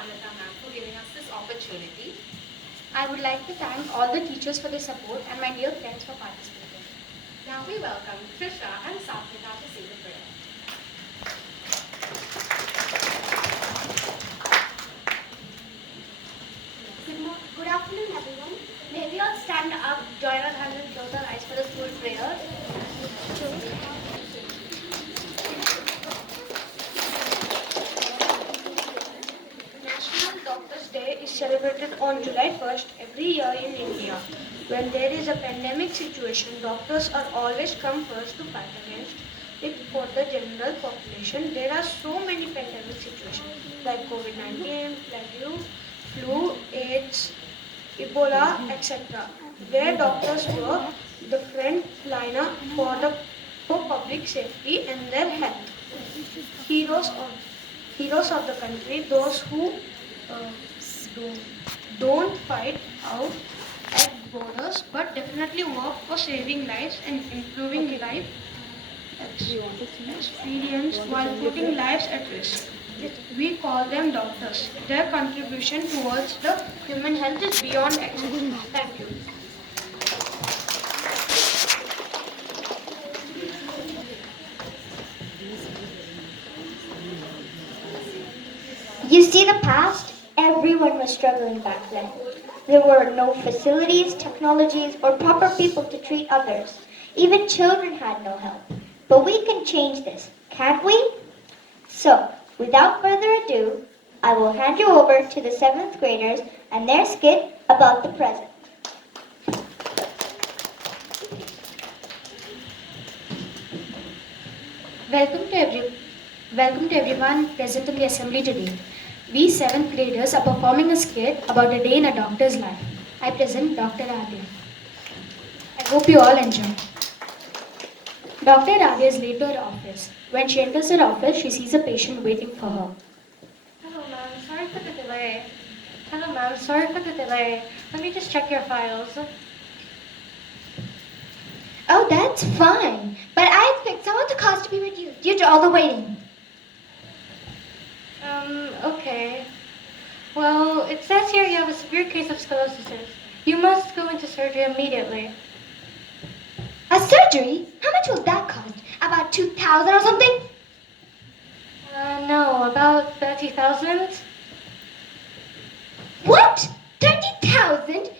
Pranita ma'am for giving us this opportunity. I would like to thank all the teachers for their support and my dear friends for participating. Now we welcome Trisha and Sapnita to say the prayer. Good afternoon, everyone. May we all stand up, join our hands and close our eyes for the school prayer. National Doctors' Day is celebrated on July 1st every year in India. When there is a pandemic situation, doctors are always come first to fight against it for the general population. There are so many pandemic situations like COVID-19, plague, flu, AIDS, Ebola, etc., where doctors were the front liner for public safety and their health. Heroes of heroes of the country, those who uh, don't, don't fight out at borders, but definitely work for saving lives and improving life experience while putting lives at risk. We call them doctors. Their contribution towards the human health is beyond exception. Thank you. You see the past? Everyone was struggling back then. There were no facilities, technologies, or proper people to treat others. Even children had no help. But we can change this, can't we? So, without further ado, I will hand you over to the 7th graders and their skit about the present. Welcome to welcome to everyone present in the assembly today. We 7th graders are performing a skit about a day in a doctor's life. I present Dr. Adya. I hope you all enjoy. Dr. Adya is late to her office. When she enters her office, she sees a patient waiting for her. Hello ma'am, sorry for the delay. Hello ma'am, sorry for the delay. Let me just check your files. Oh, that's fine. But I expect someone to cause to be with you due to all the waiting. Okay. Well, it says here you have a severe case of scoliosis. You must go into surgery immediately. A surgery? How much will that cost? About 2,000 or something? No, about 30,000. What? 30,000?